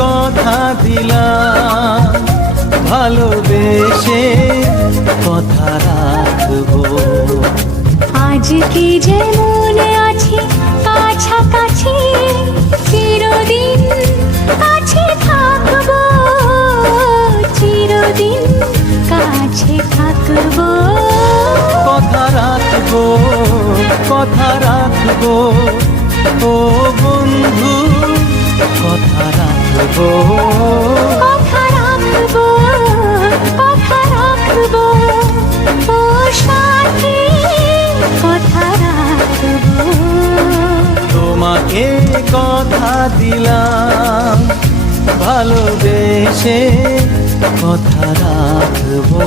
কথা দিলাম, ভালোবেসে কথা রাখবো। আজকে যেমন আছি কাছাকাছি, চিরদিন কাছে থাকবো, চিরদিন কাছে থাকবো। কথা রাখবো, কথা রাখবো, ও বন্ধু কথা রাখবো। কথা রাখবো, কথা রাখবো, ও সাথী কথা রাখবো। তোমাকে কথা দিলাম, ভালোবেসে কথা রাখবো।